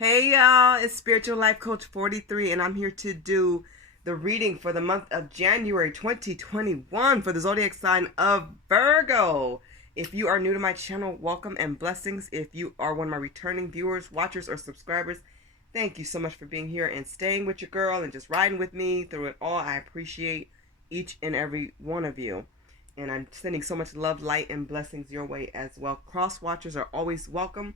Hey y'all, it's Spiritual Life Coach 43, and I'm here to do the reading for the month of January 2021 for the zodiac sign of Virgo. If you are new to my channel, welcome and blessings. If you are one of my returning viewers, watchers, or subscribers, thank you so much for being here and staying with your girl and just riding with me through it all. I appreciate each and every one of you. And I'm sending so much love, light, and blessings your way as well. Cross watchers are always welcome.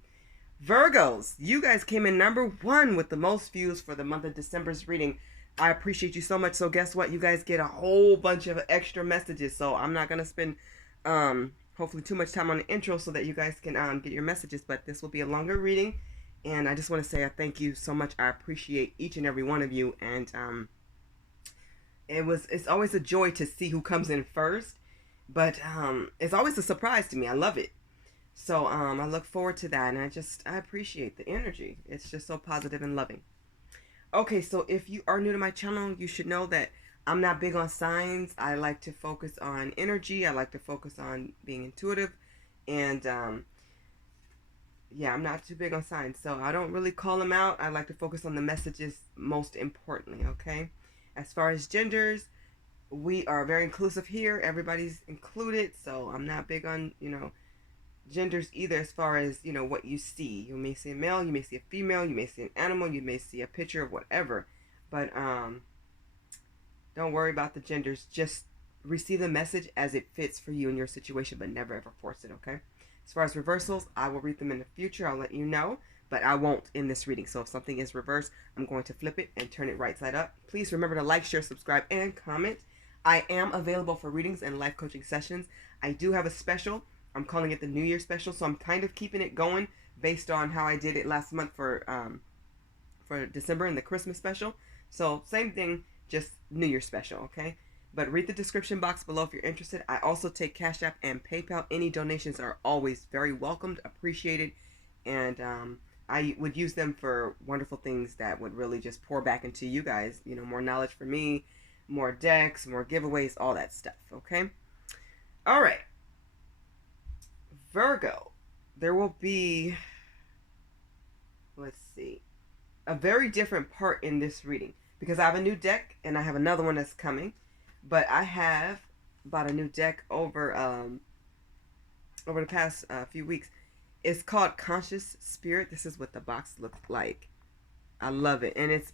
Virgos, you guys came in number one with the most views for the month of December's reading. I appreciate you so much. So guess what? You guys get a whole bunch of extra messages. So I'm not going to spend hopefully too much time on the intro so that you guys can get your messages. But this will be a longer reading. And I just want to say I thank you so much. I appreciate each and every one of you. And it's always a joy to see who comes in first. But it's always a surprise to me. I love it. So I look forward to that, and I appreciate the energy. It's just so positive and loving. Okay, so if you are new to my channel, you should know that I'm not big on signs. I like to focus on energy. I like to focus on being intuitive, and yeah, I'm not too big on signs, so I don't really call them out. I like to focus on the messages most importantly, okay? As far as genders, we are very inclusive here. Everybody's included, so I'm not big on, genders either, as far as what you see. You may see a male, you may see a female, you may see an animal, you may see a picture of whatever, but don't worry about the genders. Just receive the message as it fits for you in your situation, but never ever force it, okay? As far as reversals, I will read them in the future. I'll let you know, but I won't in this reading. So if something is reversed, I'm going to flip it and turn it right side up. Please remember to like, share, subscribe, and comment. I am available for readings and life coaching sessions. I do have a special. I'm calling it the New Year special, so I'm kind of keeping it going based on how I did it last month for December and the Christmas special. So same thing, just New Year special, okay? But read the description box below if you're interested. I also take Cash App and PayPal. Any donations are always very welcomed, appreciated, and I would use them for wonderful things that would really just pour back into you guys. More knowledge for me, more decks, more giveaways, all that stuff, okay? All right. Virgo, there will be, let's see, a very different part in this reading because I have a new deck and I have another one that's coming, but I have bought a new deck over the past few weeks. It's called Conscious Spirit. This is what the box looks like. I love it, and it's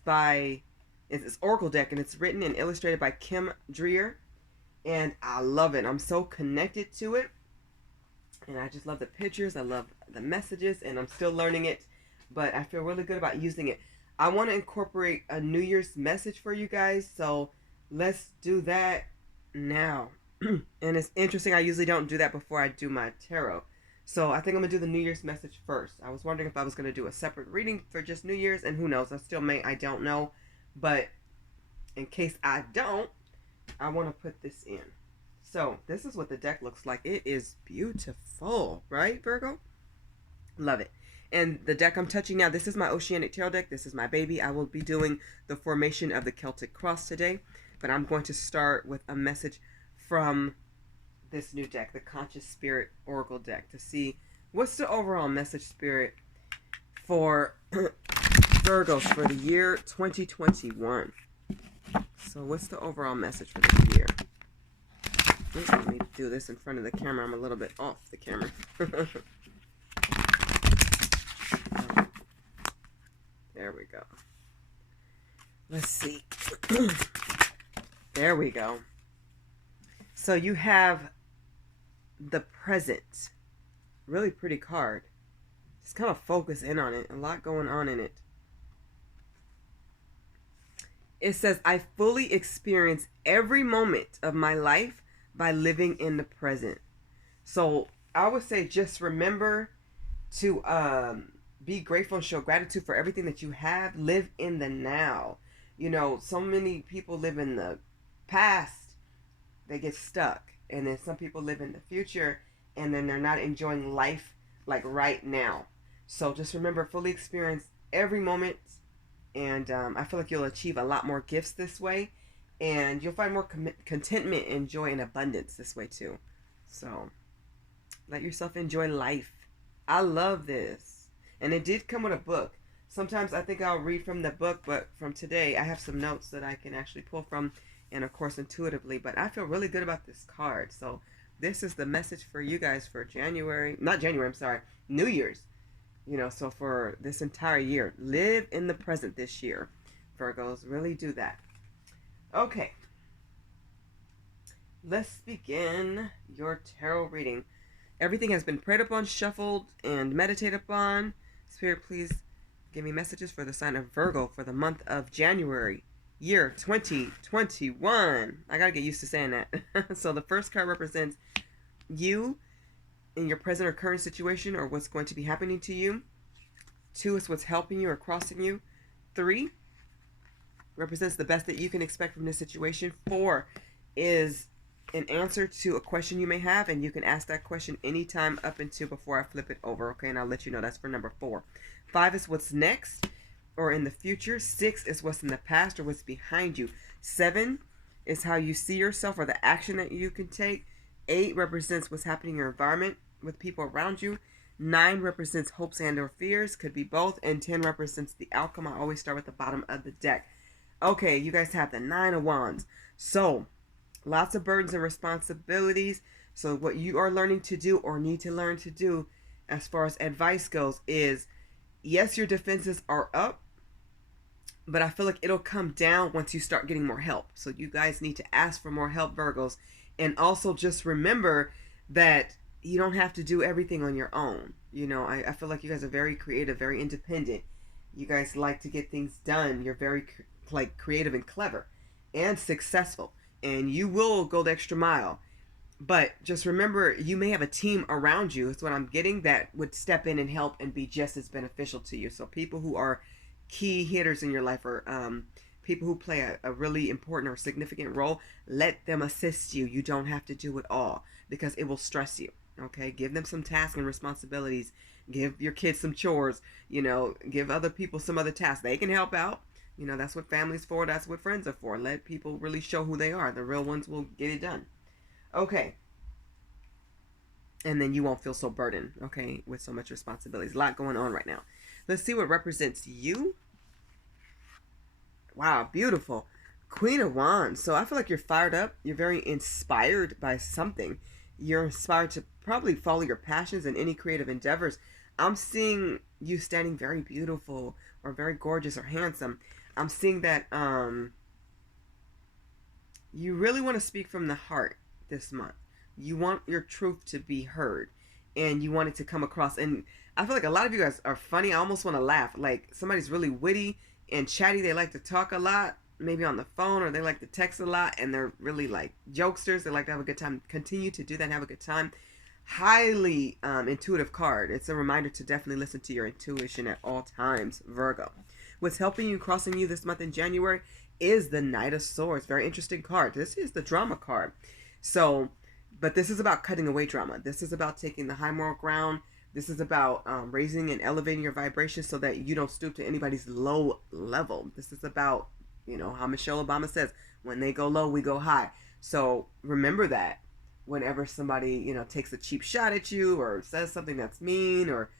Oracle deck, and it's written and illustrated by Kim Dreer, and I love it. I'm so connected to it. And I just love the pictures. I love the messages, and I'm still learning it, but I feel really good about using it. I want to incorporate a New Year's message for you guys, so let's do that now. And it's interesting, I usually don't do that before I do my tarot. So I think I'm going to do the New Year's message first. I was wondering if I was going to do a separate reading for just New Year's, and who knows, I still may, I don't know. But in case I don't, I want to put this in. So this is what the deck looks like. It is beautiful, right, Virgo? Love it. And the deck I'm touching now, this is my Oceanic Tarot deck. This is my baby. I will be doing the formation of the Celtic Cross today, but I'm going to start with a message from this new deck, the Conscious Spirit Oracle deck, to see what's the overall message, Spirit, for Virgos for the year 2021. So what's the overall message for this year? Let me do this in front of the camera. I'm a little bit off the camera. There we go. Let's see. There we go. So you have the Present. Really pretty card. Just kind of focus in on it. A lot going on in it. It says, I fully experience every moment of my life by living in the present. So I would say just remember to be grateful and show gratitude for everything that you have. Live in the now. So many people live in the past. They get stuck. And then some people live in the future and then they're not enjoying life like right now. So just remember, fully experience every moment. And I feel like you'll achieve a lot more gifts this way. And you'll find more contentment and joy and abundance this way too. So let yourself enjoy life. I love this. And it did come with a book. Sometimes I think I'll read from the book, but from today I have some notes that I can actually pull from, and of course intuitively. But I feel really good about this card. So this is the message for you guys for January, not January, I'm sorry, New Year's. So for this entire year, live in the present this year. Virgos, really do that. Okay, let's begin your tarot reading. Everything has been prayed upon, shuffled, and meditated upon. Spirit, please give me messages for the sign of Virgo for the month of January, year 2021. I gotta get used to saying that. So the first card represents you in your present or current situation or what's going to be happening to you. 2 is what's helping you or crossing you. 3 represents the best that you can expect from this situation. 4 is an answer to a question you may have, and you can ask that question anytime up until before I flip it over, okay? And I'll let you know that's for number 4. 5 is what's next or in the future. 6 is what's in the past or what's behind you. 7 is how you see yourself or the action that you can take. 8 represents what's happening in your environment with people around you. 9 represents hopes and or fears, could be both. And 10 represents the outcome. I always start with the bottom of the deck. Okay, you guys have the 9 of Wands. So lots of burdens and responsibilities. So what you are learning to do or need to learn to do as far as advice goes is, yes, your defenses are up, but I feel like it'll come down once you start getting more help. So you guys need to ask for more help, Virgos. And also just remember that you don't have to do everything on your own. I feel like you guys are very creative, very independent. You guys like to get things done. You're very creative and clever and successful. And you will go the extra mile. But just remember, you may have a team around you, is what I'm getting, that would step in and help and be just as beneficial to you. So people who are key hitters in your life, or people who play a really important or significant role, let them assist you. You don't have to do it all because it will stress you. Okay, give them some tasks and responsibilities. Give your kids some chores. Give other people some other tasks. They can help out. That's what family's for. That's what friends are for. Let people really show who they are. The real ones will get it done. Okay. And then you won't feel so burdened, okay, with so much responsibilities. A lot going on right now. Let's see what represents you. Wow, beautiful. Queen of Wands. So I feel like you're fired up. You're very inspired by something. You're inspired to probably follow your passions and any creative endeavors. I'm seeing you standing very beautiful or very gorgeous or handsome. I'm seeing that you really want to speak from the heart this month. You want your truth to be heard, and you want it to come across. And I feel like a lot of you guys are funny. I almost want to laugh. Like somebody's really witty and chatty. They like to talk a lot, maybe on the phone, or they like to text a lot, and they're really like jokesters. They like to have a good time. Continue to do that and have a good time. Highly intuitive card. It's a reminder to definitely listen to your intuition at all times, Virgo. What's helping you, crossing you this month in January is the Knight of Swords. Very interesting card. This is the drama card. So, but this is about cutting away drama. This is about taking the high moral ground. This is about raising and elevating your vibration so that you don't stoop to anybody's low level. This is about, how Michelle Obama says, when they go low, we go high. So remember that whenever somebody, takes a cheap shot at you or says something that's mean, or,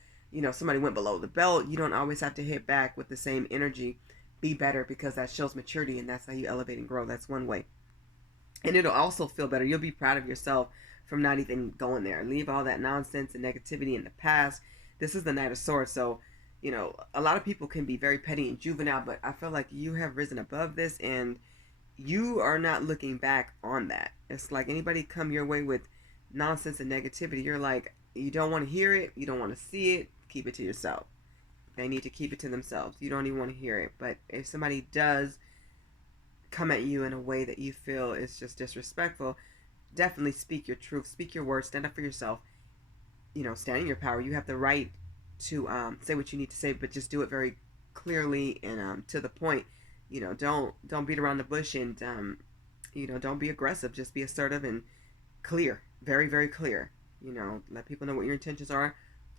somebody went below the belt, you don't always have to hit back with the same energy. Be better, because that shows maturity, and that's how you elevate and grow. That's one way. And it'll also feel better. You'll be proud of yourself from not even going there. Leave all that nonsense and negativity in the past. This is the Knight of Swords. So, a lot of people can be very petty and juvenile, but I feel like you have risen above this, and you are not looking back on that. It's like anybody come your way with nonsense and negativity, you're like, you don't want to hear it. You don't want to see it. Keep it to yourself. They need to keep it to themselves. You don't even want to hear it. But if somebody does come at you in a way that you feel is just disrespectful, definitely speak your truth, speak your words, stand up for yourself. Stand in your power. You have the right to say what you need to say, but just do it very clearly and to the point. Don't beat around the bush, and don't be aggressive. Just be assertive and clear, very, very clear. Let people know what your intentions are.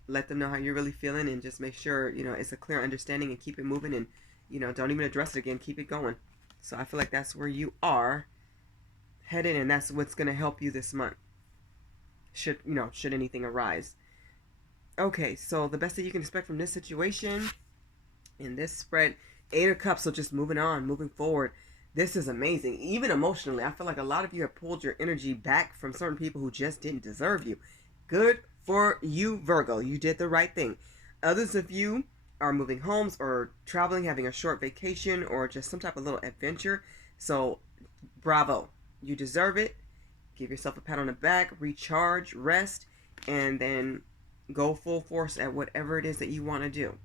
Let them know how you're really feeling, and just make sure it's a clear understanding, and keep it moving, and don't even address it again. Keep it going. So I feel like that's where you are headed, and that's what's going to help you this month, should anything arise. Okay, so the best that you can expect from this situation In this spread, Eight of Cups, so just moving on, moving forward. This is amazing. Even emotionally, I feel like a lot of you have pulled your energy back from certain people who just didn't deserve you. Good for you, Virgo. You did the right thing. Others of you are moving homes or traveling, having a short vacation, or just some type of little adventure. So, bravo. You deserve it. Give yourself a pat on the back, recharge, rest, and then go full force at whatever it is that you want to do.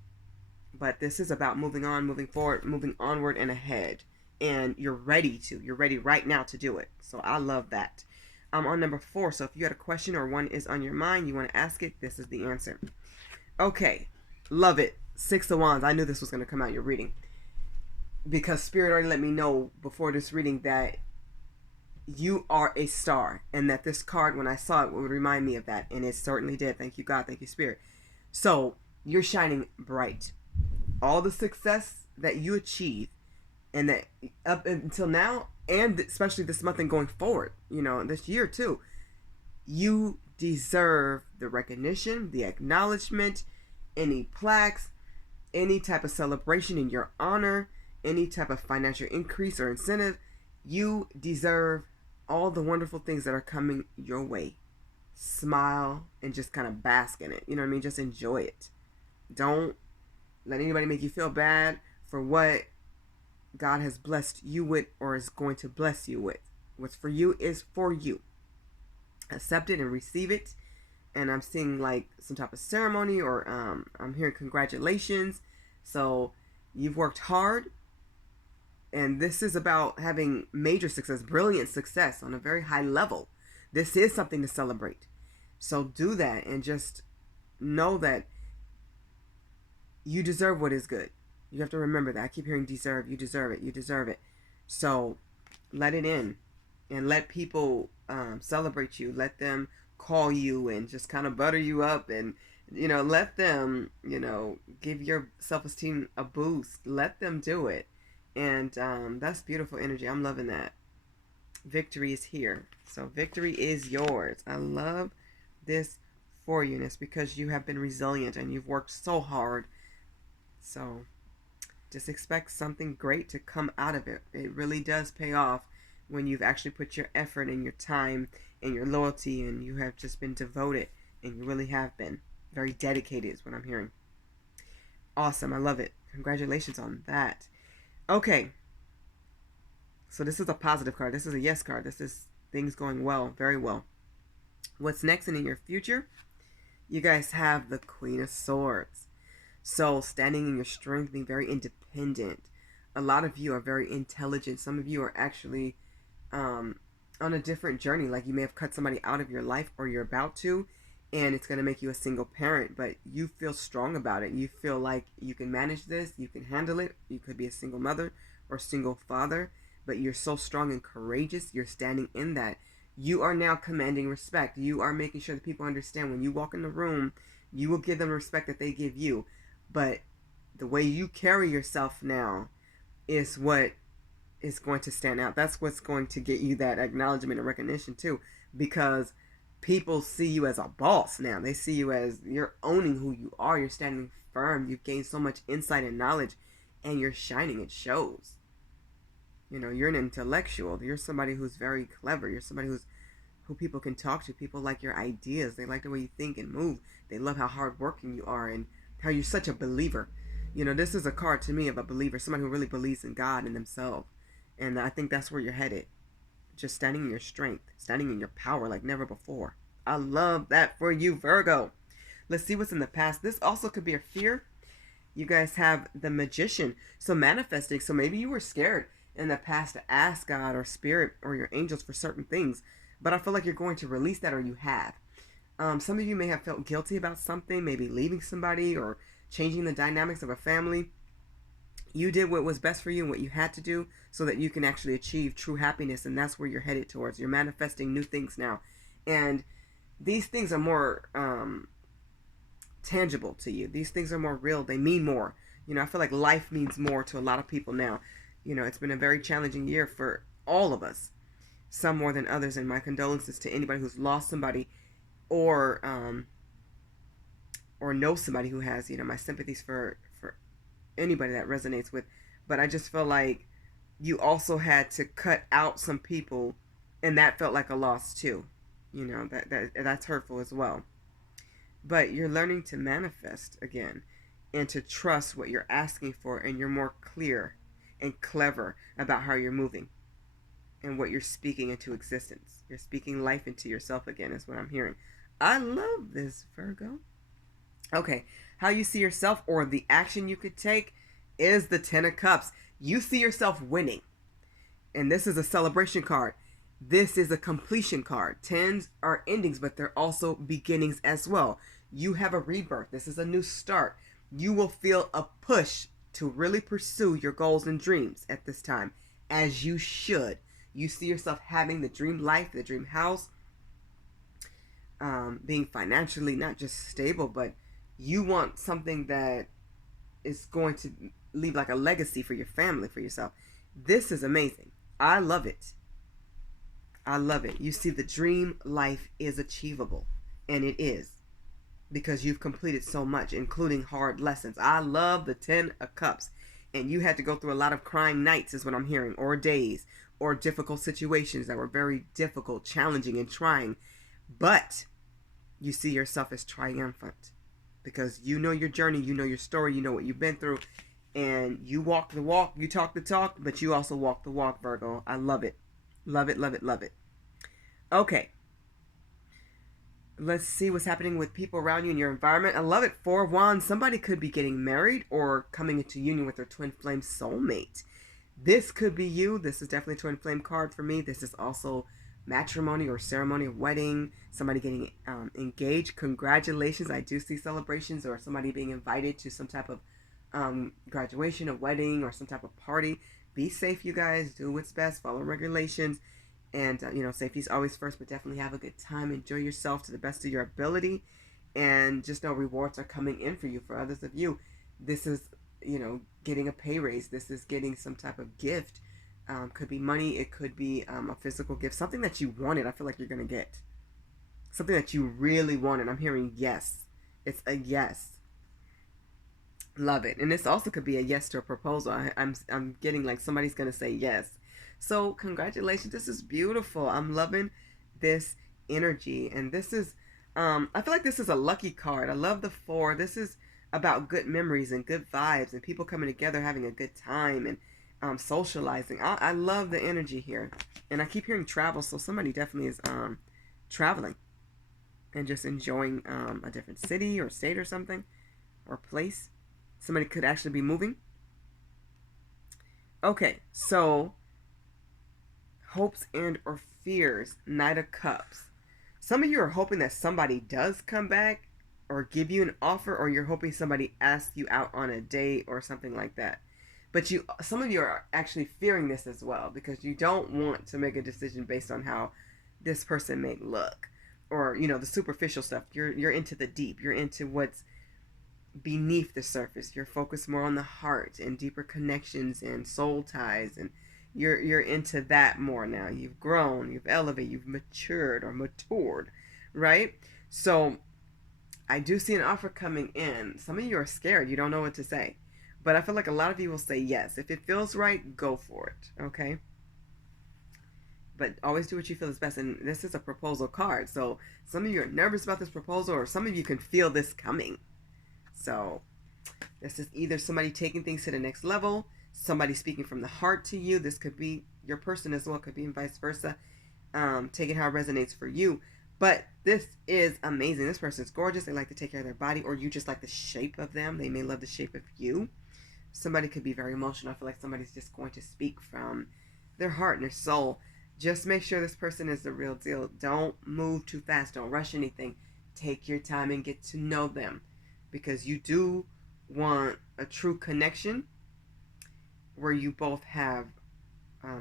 But this is about moving on, moving forward, moving onward and ahead. And you're ready to. You're ready right now to do it. So I love that. I'm on number 4. So if you had a question or one is on your mind, you want to ask it, this is the answer. Okay. Love it. 6 of Wands. I knew this was going to come out in your reading. Because Spirit already let me know before this reading that you are a star. And that this card, when I saw it, would remind me of that. And it certainly did. Thank you, God. Thank you, Spirit. So you're shining bright. All the success that you achieve and that up until now, and especially this month and going forward, this year too, you deserve the recognition, the acknowledgement, any plaques, any type of celebration in your honor, any type of financial increase or incentive. You deserve all the wonderful things that are coming your way. Smile and just kind of bask in it. You know what I mean? Just enjoy it. Don't let anybody make you feel bad for what God has blessed you with or is going to bless you with. What's for you is for you. Accept it and receive it. And I'm seeing like some type of ceremony or I'm hearing congratulations. So you've worked hard. And this is about having major success, brilliant success on a very high level. This is something to celebrate. So do that and just know that you deserve what is good. You have to remember that. I keep hearing deserve. You deserve it. You deserve it. So let it in and let people celebrate you. Let them call you and just kind of butter you up and, let them, give your self-esteem a boost. Let them do it. And that's beautiful energy. I'm loving that. Victory is here. So victory is yours. I love this for you. And it's because you have been resilient and you've worked so hard. So just expect something great to come out of it. It really does pay off when you've actually put your effort and your time and your loyalty and you have just been devoted, and you really have been. Very dedicated is what I'm hearing. Awesome. I love it. Congratulations on that. Okay. So this is a positive card. This is a yes card. This is things going well, very well. What's next and in your future? You guys have the Queen of Swords. So standing in your strength, being very independent. A lot of you are very intelligent. Some of you are actually on a different journey. Like you may have cut somebody out of your life or you're about to, and it's going to make you a single parent. But you feel strong about it. You feel like you can manage this. You can handle it. You could be a single mother or single father. But you're so strong and courageous. You're standing in that. You are now commanding respect. You are making sure that people understand when you walk in the room, you will give them respect that they give you. But the way you carry yourself now is what is going to stand out. That's what's going to get you that acknowledgement and recognition too. Because people see you as a boss now. They see you as you're owning who you are. You're standing firm. You've gained so much insight and knowledge. And you're shining. It shows. You're an intellectual. You're somebody who's very clever. You're somebody who people can talk to. People like your ideas. They like the way you think and move. They love how hardworking you are and how you're such a believer. This is a card to me of a believer, somebody who really believes in God and themselves. And I think that's where you're headed. Just standing in your strength, standing in your power like never before. I love that for you, Virgo. Let's see what's in the past. This also could be a fear. You guys have the Magician. So manifesting. So maybe you were scared in the past to ask God or Spirit or your angels for certain things. But I feel like you're going to release that, or you have. Some of you may have felt guilty about something, maybe leaving somebody or changing the dynamics of a family. You did what was best for you and what you had to do so that you can actually achieve true happiness, and that's where you're headed towards. You're manifesting new things now. And these things are more tangible to you. These things are more real. They mean more. I feel like life means more to a lot of people now. It's been a very challenging year for all of us, some more than others, and my condolences to anybody who's lost somebody or know somebody who has. My sympathies for anybody that resonates with, but I just feel like you also had to cut out some people, and that felt like a loss too. You know, that's hurtful as well. But you're learning to manifest again and to trust what you're asking for, and you're more clear and clever about how you're moving and what you're speaking into existence. You're speaking life into yourself again, is what I'm hearing. I love this, Virgo. Okay, how you see yourself or the action you could take is the Ten of Cups. You see yourself winning. And this is a celebration card. This is a completion card. Tens are endings, but they're also beginnings as well. You have a rebirth. This is a new start. You will feel a push to really pursue your goals and dreams at this time, as you should. You see yourself having the dream life, the dream house, being financially not just stable, but you want something that is going to leave like a legacy for your family, for yourself. This is amazing. I love it. I love it. You see, the dream life is achievable, and it is, because you've completed so much, including hard lessons. I love the 10 of Cups, and you had to go through a lot of crying nights, is what I'm hearing, or days, or difficult situations that were very difficult, challenging, and trying. But you see yourself as triumphant, because you know your journey, you know your story, you know what you've been through, and you walk the walk, you talk the talk, but you also walk the walk, Virgo. I love it. Love it, love it, love it. Okay. Let's see what's happening with people around you in your environment. I love it. Four of Wands. Somebody could be getting married or coming into union with their twin flame soulmate. This could be you. This is definitely a twin flame card for me. This is also matrimony or ceremony of wedding. Somebody getting engaged. Congratulations. I do see celebrations or somebody being invited to some type of graduation, a wedding, or some type of party. Be safe, you guys. Do what's best. Follow regulations. And, safety is always first, but definitely have a good time. Enjoy yourself to the best of your ability. And just know rewards are coming in for you. For others of you, this is, getting a pay raise. This is getting some type of gift. Could be money. It could be a physical gift. Something that you wanted, I feel like you're going to get. Something that you really wanted. I'm hearing yes. It's a yes. Love it. And this also could be a yes to a proposal. I'm getting like somebody's going to say yes. So congratulations. This is beautiful. I'm loving this energy. And this is, I feel like this is a lucky card. I love the 4. This is about good memories and good vibes and people coming together, having a good time and socializing. I love the energy here. And I keep hearing travel. So somebody definitely is traveling and just enjoying a different city or state or something or place. Somebody could actually be moving. Okay, so hopes and or fears, Knight of Cups. Some of you are hoping that somebody does come back or give you an offer, or you're hoping somebody asks you out on a date or something like that. But some of you are actually fearing this as well, because you don't want to make a decision based on how this person may look, or the superficial stuff. You're into the deep. You're into what's beneath the surface. You're focused more on the heart and deeper connections and soul ties, and you're into that more now. You've grown, you've elevated, you've matured, right? So I do see an offer coming in. Some of you are scared. You don't know what to say. But I feel like a lot of you will say yes. If it feels right, go for it, okay? But always do what you feel is best. And this is a proposal card. So some of you are nervous about this proposal, or some of you can feel this coming. So this is either somebody taking things to the next level, somebody speaking from the heart to you. This could be your person as well, could be and vice versa. Take it how it resonates for you. But this is amazing. This person is gorgeous. They like to take care of their body, or you just like the shape of them. They may love the shape of you. Somebody could be very emotional. I feel like somebody's just going to speak from their heart and their soul. Just make sure this person is the real deal. Don't move too fast. Don't rush anything. Take your time and get to know them, because you do want a true connection where you both have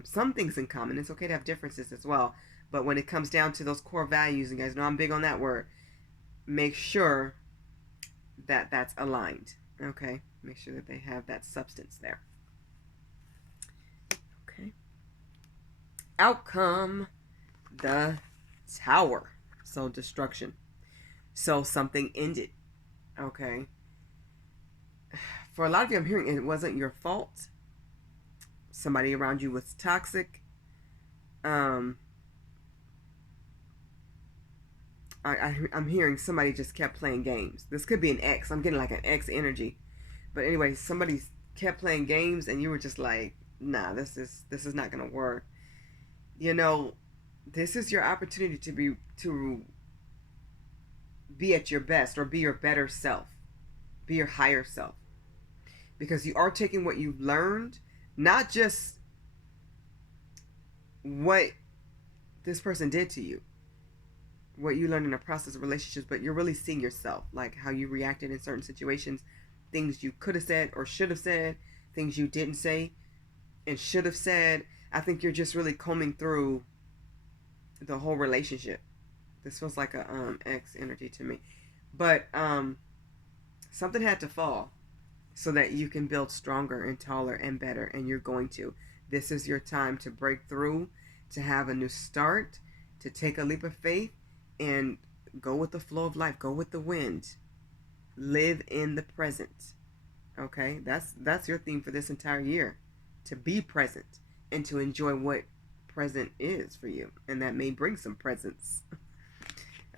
some things in common. It's okay to have differences as well. But when it comes down to those core values, and guys know I'm big on that word, make sure that that's aligned. Okay? Make sure that they have that substance there. Okay. Outcome, the Tower. So destruction. So something ended. Okay. for a lot of you, I'm hearing it wasn't your fault. Somebody around you was toxic. I'm hearing somebody just kept playing games. This could be an ex. I'm getting like an ex energy. But anyway, somebody kept playing games and you were just like, nah, this is not gonna work. You know, this is your opportunity to be at your best, or be your better self. Be your higher self. Because you are taking what you've learned, not just what this person did to you, what you learned in the process of relationships, but you're really seeing yourself, like how you reacted in certain situations, things you could have said or should have said, things you didn't say and should have said. I think you're just really combing through the whole relationship. This feels like a ex energy to me. But something had to fall so that you can build stronger and taller and better, and you're going to. This is your time to break through, to have a new start, to take a leap of faith and go with the flow of life, go with the wind. Live in the present. Okay? That's your theme for this entire year. To be present and to enjoy what present is for you. And that may bring some presents.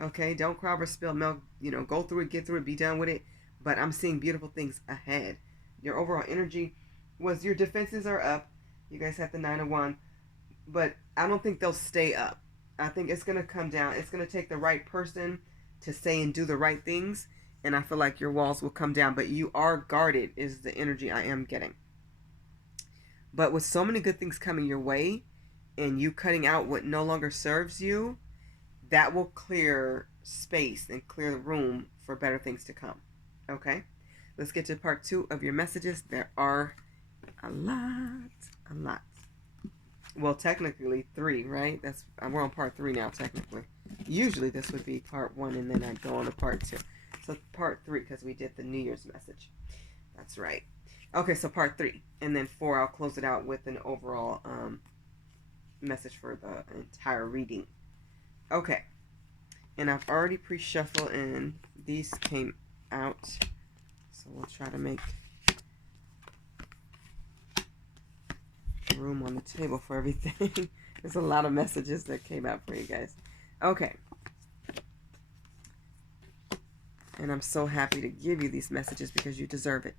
Okay? Don't cry over spilled milk. You know, go through it, get through it, be done with it. But I'm seeing beautiful things ahead. Your overall energy was your defenses are up. You guys have the 9 of Wands. But I don't think they'll stay up. I think it's going to come down. It's going to take the right person to say and do the right things. And I feel like your walls will come down. But you are guarded is the energy I am getting. But with so many good things coming your way and you cutting out what no longer serves you, that will clear space and clear the room for better things to come. Okay? Let's get to part 2 of your messages. There are a lot. Well, technically 3, right? We're on part 3 now, technically. Usually this would be part 1 and then I'd go on to part 2. So part 3, because we did the New Year's message. That's right. Okay, so part 3. And then 4, I'll close it out with an overall message for the entire reading. Okay. And I've already pre-shuffled and these came out. So we'll try to make room on the table for everything. There's a lot of messages that came out for you guys. Okay. And I'm so happy to give you these messages because you deserve it.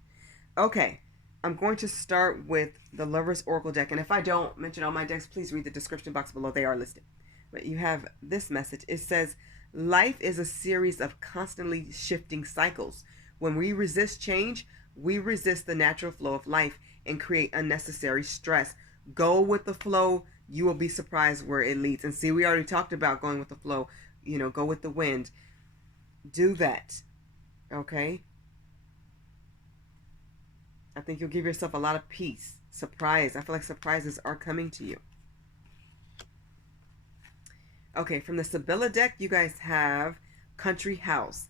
Okay. I'm going to start with the Lover's Oracle deck. And if I don't mention all my decks, please read the description box below. They are listed. But you have this message. It says, life is a series of constantly shifting cycles. When we resist change, we resist the natural flow of life and create unnecessary stress. Go with the flow. You will be surprised where it leads. And see, we already talked about going with the flow. You know, go with the wind. Do that. Okay? I think you'll give yourself a lot of peace. Surprise. I feel like surprises are coming to you. Okay, from the Sibylla deck, you guys have Country House.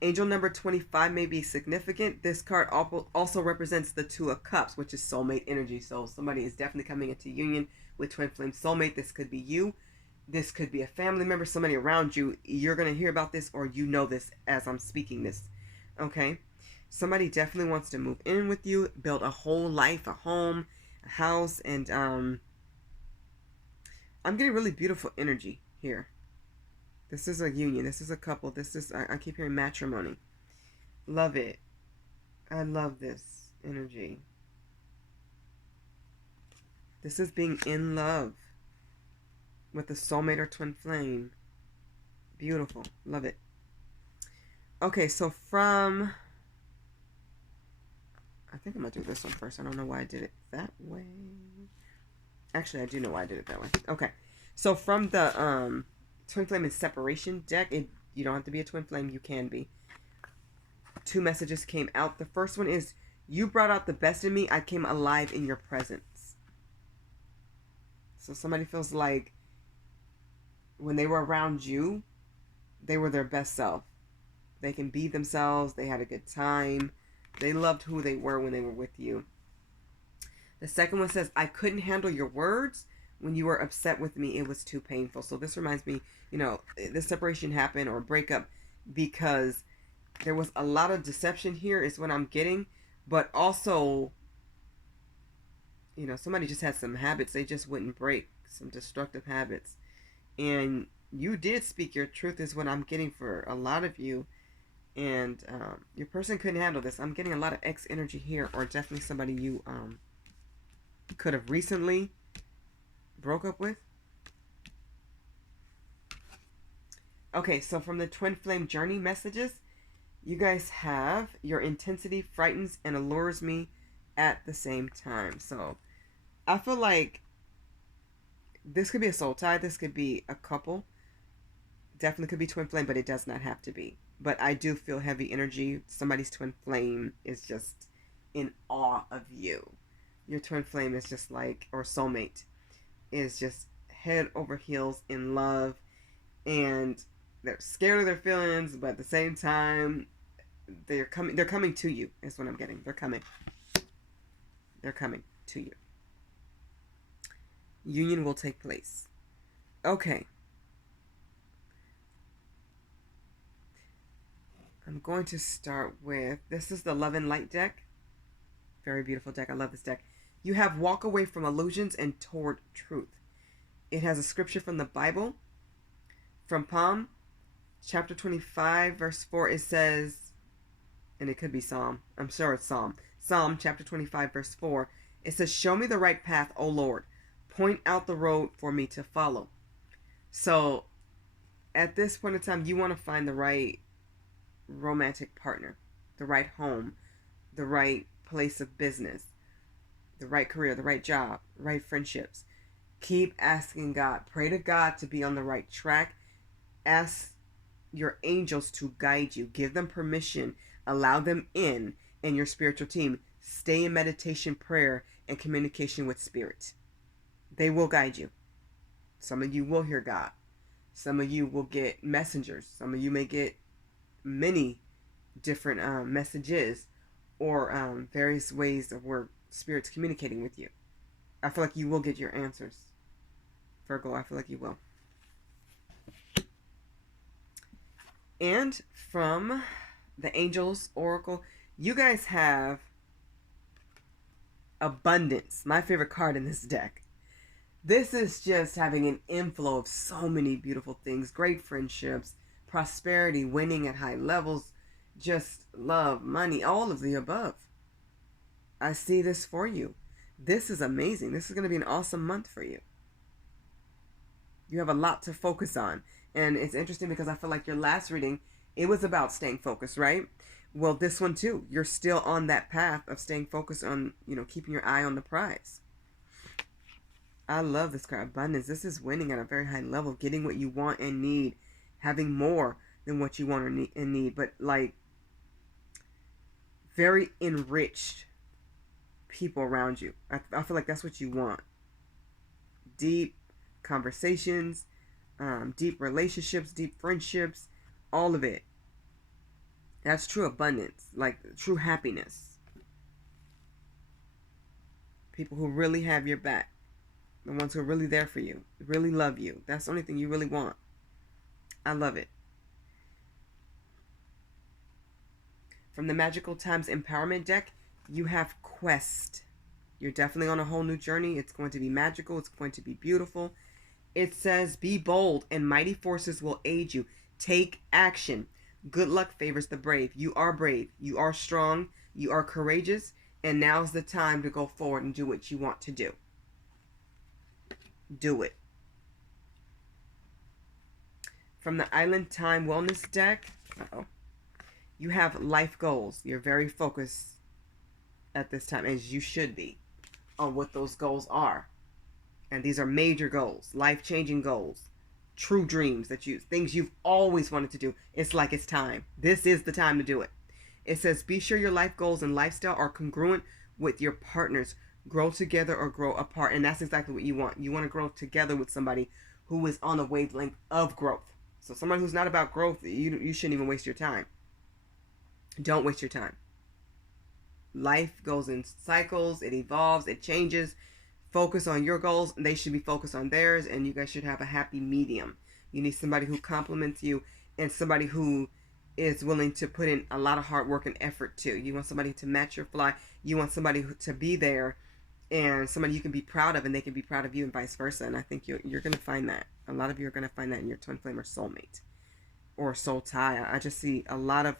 Angel number 25 may be significant. This card also represents the 2 of Cups, which is soulmate energy. So somebody is definitely coming into union with twin flame soulmate. This could be you. This could be a family member, somebody around you. You're going to hear about this or you know this as I'm speaking this. Okay? Somebody definitely wants to move in with you, build a whole life, a home, a house, and I'm getting really beautiful energy here. This is a union. This is a couple. This is, I keep hearing matrimony. Love it. I love this energy. This is being in love with a soulmate or twin flame. Beautiful. Love it. Okay, so from... I think I'm going to do this one first. I don't know why I did it that way. Actually, I do know why I did it that way. Okay. So from the twin flame and separation deck, you don't have to be a twin flame. You can be. 2 messages came out. The first one is, you brought out the best in me. I came alive in your presence. So somebody feels like when they were around you, they were their best self. They can be themselves. They had a good time. They loved who they were when they were with you. The second one says, I couldn't handle your words. When you were upset with me, it was too painful. So this reminds me, you know, this separation happened or breakup because there was a lot of deception here is what I'm getting. but also, somebody just had some habits they just wouldn't break, some destructive habits. And you did speak your truth, is what I'm getting for a lot of you. And your person couldn't handle this. I'm getting a lot of X energy here, or definitely somebody you could have recently broke up with. Okay, so from the Twin Flame Journey messages, you guys have your intensity frightens and allures me at the same time. So I feel like this could be a soul tie. This could be a couple. Definitely could be twin flame, but it does not have to be. But I do feel heavy energy. Somebody's twin flame is just in awe of you. Your twin flame is just like, or soulmate, is just head over heels in love. And they're scared of their feelings, but at the same time, they're coming to you, is what I'm getting. They're coming to you. Union will take place. Okay. I'm going to start with, this is the Love and Light deck. Very beautiful deck. I love this deck. You have walk away from illusions and toward truth. It has a scripture from the Bible. From Psalm, chapter 25, verse 4, it says, and it could be Psalm. I'm sure it's Psalm. Psalm, chapter 25, verse 4. It says, show me the right path, O Lord. Point out the road for me to follow. So, at this point in time, you want to find the right romantic partner, the right home, the right place of business, the right career, the right job, right friendships. Keep asking God. Pray to God to be on the right track. Ask your angels to guide you. Give them permission. Allow them in your spiritual team. Stay in meditation, prayer, and communication with spirit. They will guide you. Some of you will hear God. Some of you will get messengers. Some of you may get many different messages or various ways of where spirit's communicating with you. I feel like you will get your answers. Virgo, I feel like you will. And from the Angels Oracle, you guys have Abundance, my favorite card in this deck. This is just having an inflow of so many beautiful things, great friendships, prosperity, winning at high levels, just love, money, all of the above. I see this for you. This is amazing. This is going to be an awesome month for you. You have a lot to focus on. And it's interesting because I feel like your last reading, it was about staying focused, right? Well, this one too. You're still on that path of staying focused on, keeping your eye on the prize. I love this card. Abundance. This is winning at a very high level, getting what you want and need, having more than what you want and need, but like very enriched people around you. I feel like that's what you want. Deep conversations, deep relationships, deep friendships, all of it. That's true abundance, like true happiness. People who really have your back. The ones who are really there for you, really love you. That's the only thing you really want. I love it. From the Magical Times Empowerment deck, you have Quest. You're definitely on a whole new journey. It's going to be magical. It's going to be beautiful. It says, be bold and mighty forces will aid you. Take action. Good luck favors the brave. You are brave. You are strong. You are courageous. And now's the time to go forward and do what you want to do. Do it. From the Island Time Wellness deck, you have life goals. You're very focused at this time, as you should be, on what those goals are. And these are major goals, life-changing goals, true dreams, things you've always wanted to do. It's like it's time. This is the time to do it. It says, be sure your life goals and lifestyle are congruent with your partners. Grow together or grow apart. And that's exactly what you want. You want to grow together with somebody who is on a wavelength of growth. So someone who's not about growth, you shouldn't even waste your time. Don't waste your time. Life goes in cycles. It evolves. It changes. Focus on your goals. They should be focused on theirs. And you guys should have a happy medium. You need somebody who compliments you and somebody who is willing to put in a lot of hard work and effort too. You want somebody to match your fly. You want somebody to be there, and somebody you can be proud of, and they can be proud of you, and vice versa. And I think you're going to find that. A lot of you are going to find that in your twin flame or soulmate or soul tie. I just see a lot of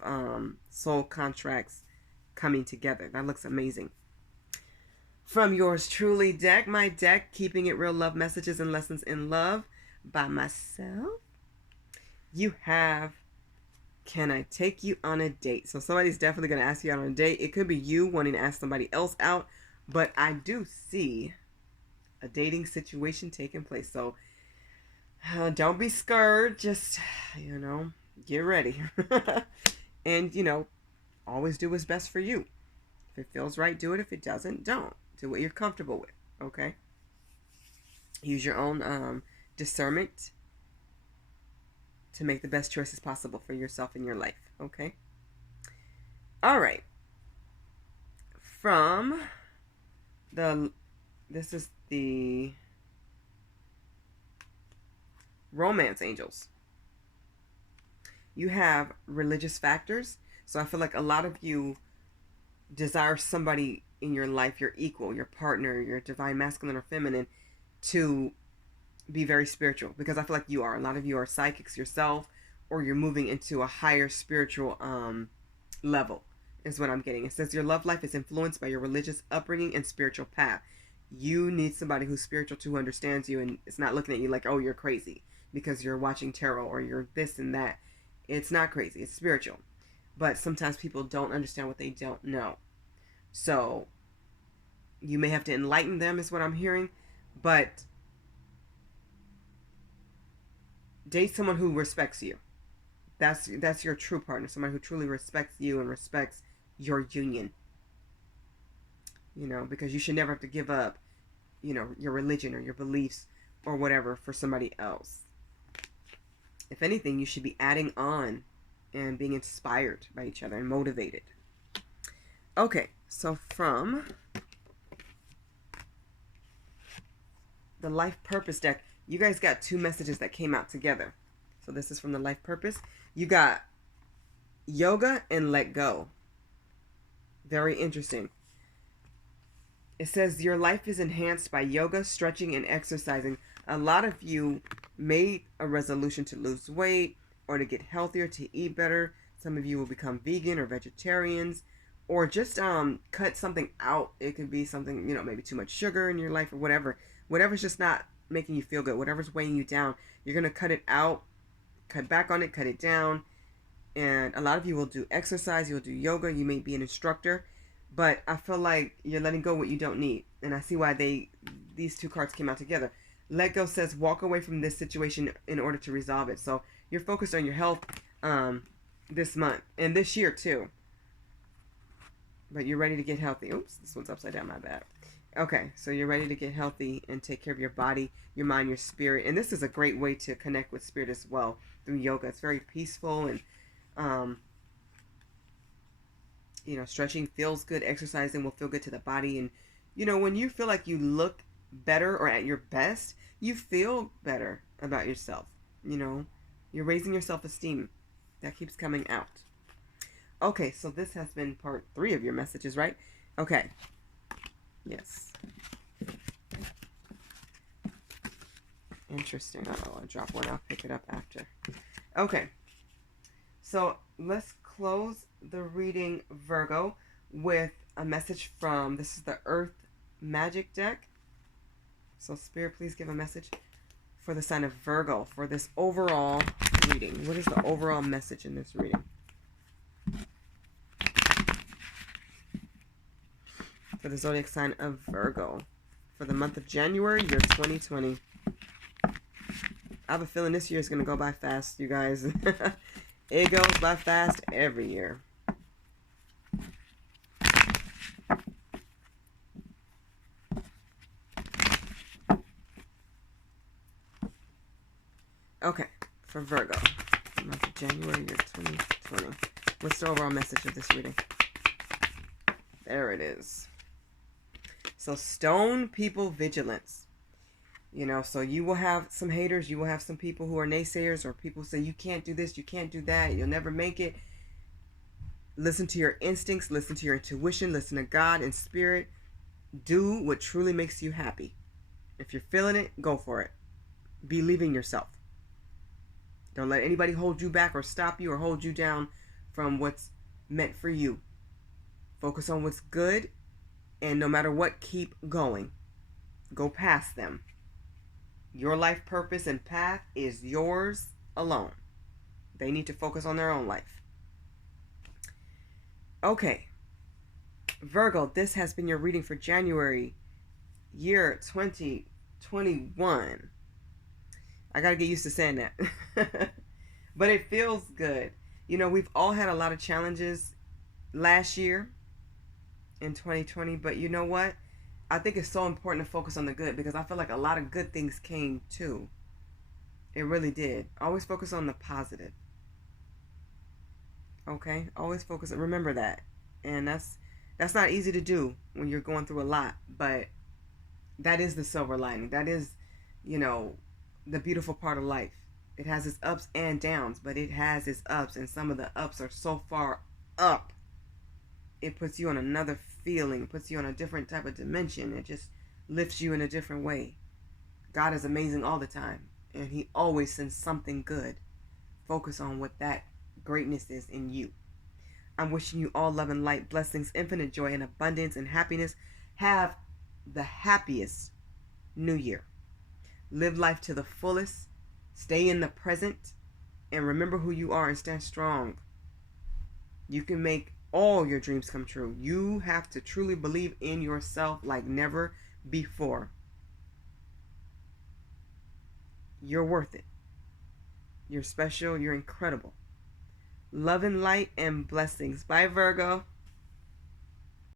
soul contracts coming together. That looks amazing. From yours truly deck, my deck, Keeping It Real, Love Messages and Lessons in Love by myself. You have, can I take you on a date? So somebody's definitely going to ask you out on a date. It could be you wanting to ask somebody else out, but I do see a dating situation taking place. So don't be scared. Just, get ready. And, always do what's best for you. If it feels right, do it. If it doesn't, don't. Do what you're comfortable with, okay? Use your own discernment to make the best choices possible for yourself in your life, okay? All right. This is the Romance Angels. You have religious factors. So I feel like a lot of you desire somebody in your life, your equal, your partner, your divine masculine or feminine, to be very spiritual, because I feel like you are. A lot of you are psychics yourself, or you're moving into a higher spiritual level is what I'm getting. It says your love life is influenced by your religious upbringing and spiritual path. You need somebody who's spiritual too, who understands you, and it's not looking at you like, oh, you're crazy because you're watching tarot or you're this and that. It's not crazy. It's spiritual. But sometimes people don't understand what they don't know. So you may have to enlighten them, is what I'm hearing. But date someone who respects you. That's your true partner. Someone who truly respects you and respects your union. Because you should never have to give up, your religion or your beliefs or whatever for somebody else. If anything, you should be adding on and being inspired by each other and motivated. Okay, so from the Life Purpose deck, you guys got two messages that came out together. So this is from the Life Purpose. You got yoga and let go. Very interesting. It says your life is enhanced by yoga, stretching, and exercising. A lot of you made a resolution to lose weight or to get healthier, to eat better. Some of you will become vegan or vegetarians, or just cut something out. It could be something, maybe too much sugar in your life or whatever. Whatever's just not making you feel good, whatever's weighing you down, you're going to cut it out, cut back on it, cut it down. And a lot of you will do exercise, you'll do yoga, you may be an instructor, but I feel like you're letting go what you don't need. And I see why these two cards came out together. Let go says walk away from this situation in order to resolve it. So you're focused on your health this month and this year too. But you're ready to get healthy. Oops, this one's upside down, my bad. Okay, so you're ready to get healthy and take care of your body, your mind, your spirit. And this is a great way to connect with spirit as well through yoga. It's very peaceful, and stretching feels good. Exercising will feel good to the body. And when you feel like you look better or at your best, you feel better about yourself. You're raising your self-esteem. That keeps coming out. Okay, so this has been part 3 of your messages, right? Okay. Yes. Interesting. I'll drop one. I'll pick it up after. Okay. So let's close the reading, Virgo, with a message from, this is the Earth Magic deck. So Spirit, please give a message for the sign of Virgo for this overall reading. What is the overall message in this reading? For the zodiac sign of Virgo for the month of January, year 2020. I have a feeling this year is going to go by fast, you guys. It goes by fast every year. Okay, for Virgo, the month of January, year 2020. What's the overall message of this reading? There it is. So stone people vigilance. So you will have some haters. You will have some people who are naysayers, or people say you can't do this, you can't do that, you'll never make it. Listen to your instincts, listen to your intuition, listen to God and spirit. Do what truly makes you happy. If you're feeling it, go for it. Believe in yourself. Don't let anybody hold you back or stop you or hold you down from what's meant for you. Focus on what's good, and no matter what, keep going. Go past them. Your life purpose and path is yours alone. They need to focus on their own life. Okay, Virgo, this has been your reading for January, year 2021. I gotta get used to saying that. But it feels good. You know, we've all had a lot of challenges last year in 2020, but you know what? I think it's so important to focus on the good because I feel like a lot of good things came too. It really did. Always focus on the positive. Okay? Always focus. Remember that. And that's not easy to do when you're going through a lot, but that is the silver lining. That is, you know, the beautiful part of life. It has its ups and downs, but it has its ups, and some of the ups are so far up. It puts you on another feeling, puts you on a different type of dimension. It just lifts you in a different way. God is amazing all the time, and He always sends something good. Focus on what that greatness is in you. I'm wishing you all love and light, blessings, infinite joy, and abundance and happiness. Have the happiest new year. Live life to the fullest. Stay in the present. And remember who you are and stand strong. You can make all your dreams come true. You have to truly believe in yourself like never before. You're worth it. You're special. You're incredible. Love and light and blessings. Bye, Virgo.